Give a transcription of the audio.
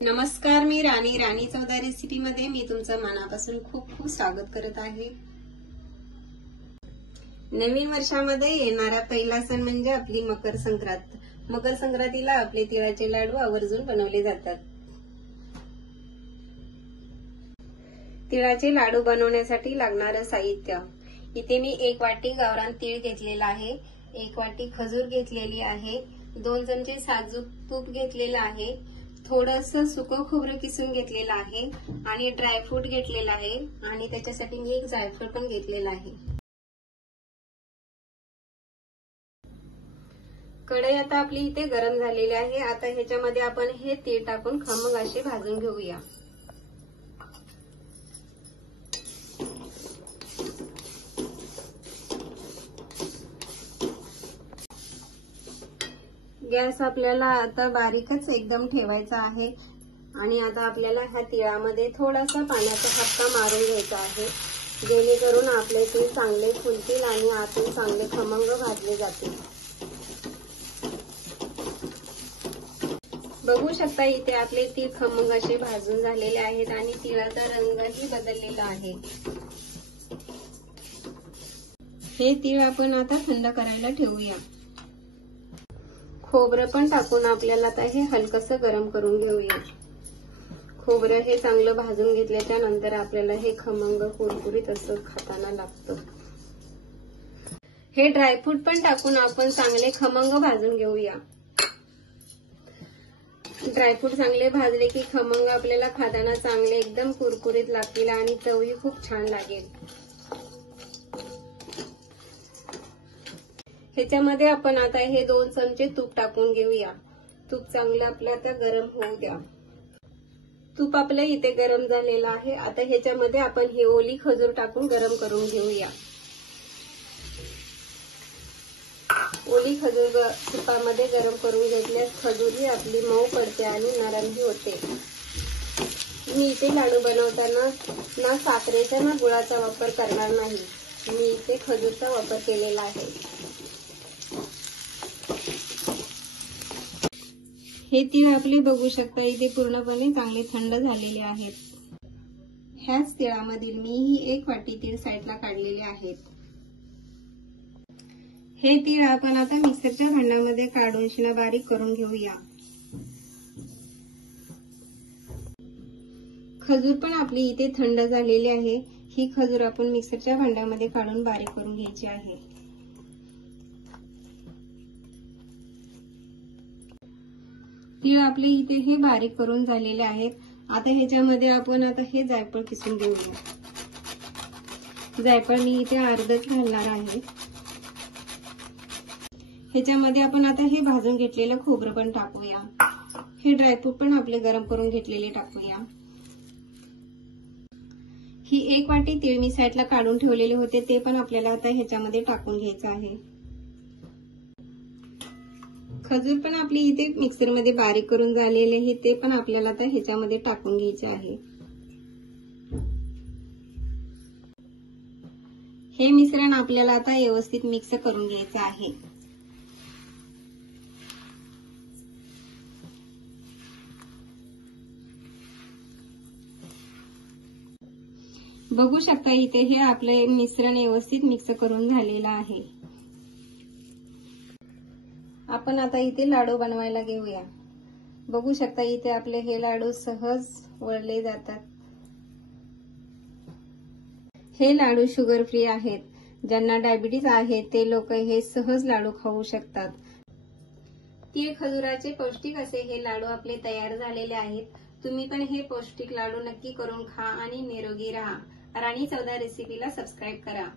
नमस्कार, मी राणी चौदा रेसिपी मध्ये मी तुमचं मनापासून खूप खूप स्वागत करत आहे। नवीन वर्षामध्ये येणारा पहिला सण म्हणजे आपली मकर संक्रांत। मकर संक्रांतीला आपले तिळाचे लाडू आवर्जून बनवले जातात। तिळाचे लाडू बनवण्यासाठी लागणारे साहित्य, इथे मी 1 वाटी गावरान तीळ घेतलेला आहे, 1 वाटी खजूर घेतलेली आहे, 2 चमचे साजूक तूप घेतलेला आहे, थोडंसं सुकं खोबरं किसून घेतलेलं आहे आणि ड्रायफ्रूट घेतलेला आहे आणि त्याच्यासाठी मी 1 जायफळ पण घेतलेला आहे। कढई आता आपली इथे गरम झालेली आहे। आता ह्याच्यामध्ये आपण हे तीळ टाकून खमंग असे भाजून घेऊया। गॅस आपल्याला आता बारीकच एकदम ठेवायचा आहे आणि आता आपल्याला ह्या तिळामध्ये थोडासा पाण्याचा हक्का मारून घ्यायचा आहे, जेणेकरून आपले तीळ चांगले फुलतील आणि आतून चांगले खमंग भाजले जातील। बघू शकता इथे आपले तीळ खमंग असे भाजून झालेले आहेत आणि तिळाचा रंगही बदललेला आहे। हे तीळ आपण आता थंड करायला ठेवूया। खोबरं पण टाकून आपल्याला आता हे हलकसं गरम करून घेऊया। खोबरं हे चांगलं भाजून घेतल्याच्या नंतर आपल्याला हे खमंग कुरकुरीत असं खाताना लागतं। हे ड्रायफ्रूट पण टाकून आपण चांगले खमंग भाजून घेऊया। ड्रायफ्रूट चांगले भाजले की खमंग आपल्याला खाताना चांगले एकदम कुरकुरीत लागतील आणि चवही खूप छान लागेल। ह्याच्यामध्ये आपण आता हे 2 चमचे तूप टाकून घेऊया। तूप चांगलं आपलं आता गरम होऊ द्या। तूप आपलं इथे गरम झालेलं आहे। आता ह्याच्यामध्ये आपण ही ओली खजूर टाकून गरम करून घेऊया। ओली खजूर तुपामध्ये गरम करून घेतल्यास खजूरही आपली मऊ पडते आणि नरमही होते। मी इथे लाडू बनवताना ना साखरेचा ना गुळाचा वापर करणार नाही, मी इथे खजूरचा वापर केलेला आहे। हे तीळ आपले बघू शकता इथे पूर्णपणे चांगले थंड झालेले आहेत। ह्याच तिळामधील मी ही 1 वाटी तीळ साईडला काढलेले आहेत। हे तीळ आपण आता मिक्सरच्या भांड्यामध्ये काढून शिना बारीक करून घेऊया। खजूर पण आपली इथे थंड झालेली आहे। ही खजूर आपण मिक्सरच्या भांड्यामध्ये काढून बारीक करून घ्यायची आहे। तीळ आपले इथे हे बारीक करून झालेले आहेत। आता ह्याच्यामध्ये आपण आता हे जायफळ किसून घेऊया। जायफळ मी इथे अर्धच घालणार आहे। ह्याच्यामध्ये आपण आता हे भाजून घेतलेलं खोबरं पण टाकूया। हे ड्रायफ्रूट पण आपले गरम करून घेतलेले टाकूया। ही 1 वाटी तीळ मी साईडला काढून ठेवलेले होते, ते पण आपल्याला आता ह्याच्यामध्ये टाकून घ्यायचं आहे। खजूर पण आपली इथे मिक्सर मध्ये बारीक करून झालेले आहे, ते पण आपल्याला आता ह्याच्यामध्ये टाकून घ्यायचे आहे। हे मिश्रण आपल्याला आता व्यवस्थित मिक्स करून घ्यायचं आहे। बघू शकता इथे हे आपले मिश्रण व्यवस्थित मिक्स करून झालेलं आहे। आपण आता इथे लाडू बनवायला घेऊया। बघू शकता इथे आपले हे लाडू सहज वळले जातात। हे लाडू शुगर फ्री आहेत, ज्यांना डायबिटीज आहे ते लोक हे सहज लाडू खाऊ शकतात। तीळ खजुराचे पौष्टिक असे हे लाडू आपले तयार झालेले आहेत। तुम्ही पण हे पौष्टिक लाडू नक्की करून खा आणि निरोगी राहा। राणी चौदा रेसिपीला सबस्क्राईब करा।